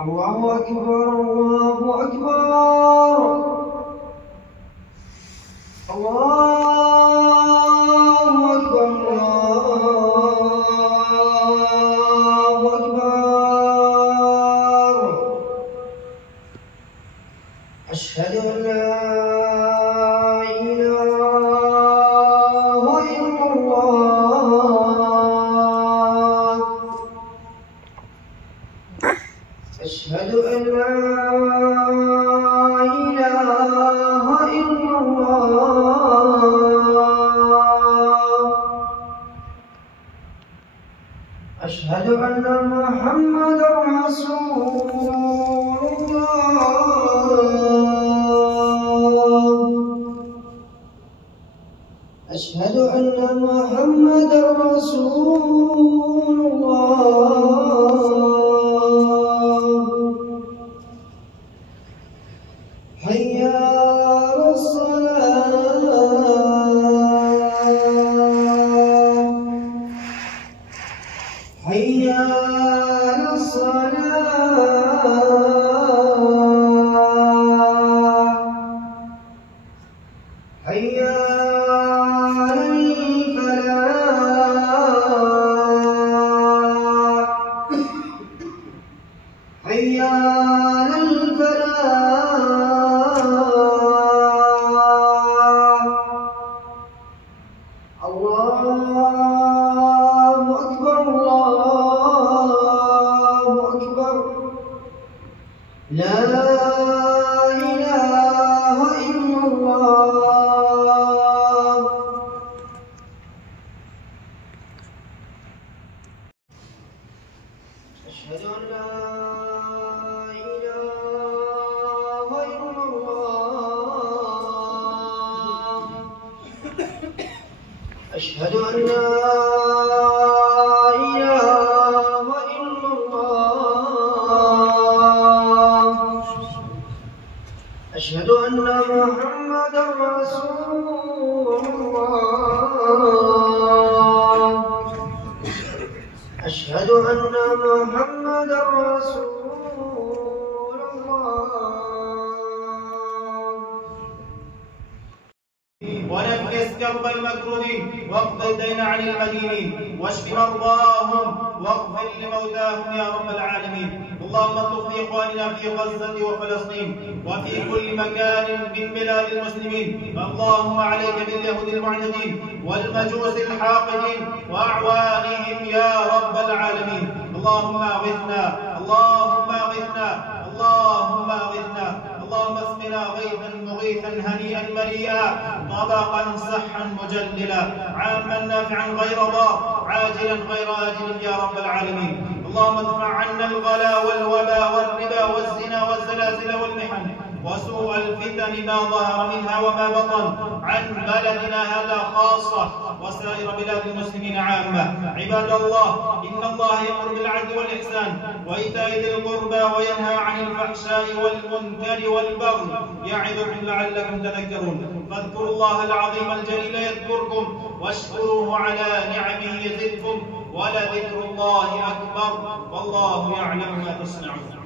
الله أكبر الله أكبر الله أكبر الله أكبر. أشهد أن لا إله إلا الله. أشهد أن لا إله إلا الله. أشهد أن محمدا رسول الله. أشهد أن محمدا رسول الله. حي على الصلاة حي على الصلاة حي على الفلاح حي على الفلاح. الله أكبر الله أكبر. لا إله إلا الله. أشهد أن لا إله إلا الله. أشهد أن لا إله إلا الله. أشهد أن محمدا رسول الله. أشهد أن محمدا رسول الله. ونفس كرب المكروبين واقض الدين عن المدينين واشف مرضاهم واغفر لموتاهم يا رب العالمين. اللهم اطلب في اخواننا في غزه وفلسطين وفي كل مكان من بلاد المسلمين. اللهم عليك باليهود المعتدين والمجوس الحاقدين واعوانهم يا رب العالمين. اللهم اغثنا اللهم اغثنا اللهم اغثنا. اللهم اسقنا غيثا مغيثا هنيئا مريئا طبقا صحا مجللا عاما نافعا غير ضار عاجلا غير آجل يا رب العالمين. اللهم ادفع عنا الغلا والوباء والربا والزنا والزلازل والمحن وسوء الفتن ما ظهر منها وما بطن عن بلدنا هذا خاصة وسائر بلاد المسلمين عامة. عباد الله، إن الله يأمر بالعدل والإحسان وإيتاء ذي القربى وينهى عن الفحشاء والمنكر والبغي يعظكم لعلكم تذكرون. فاذكروا الله العظيم الجليل يذكركم واشكروه على نعمه يزدكم ولذكر الله أكبر والله يعلم ما تصنعون.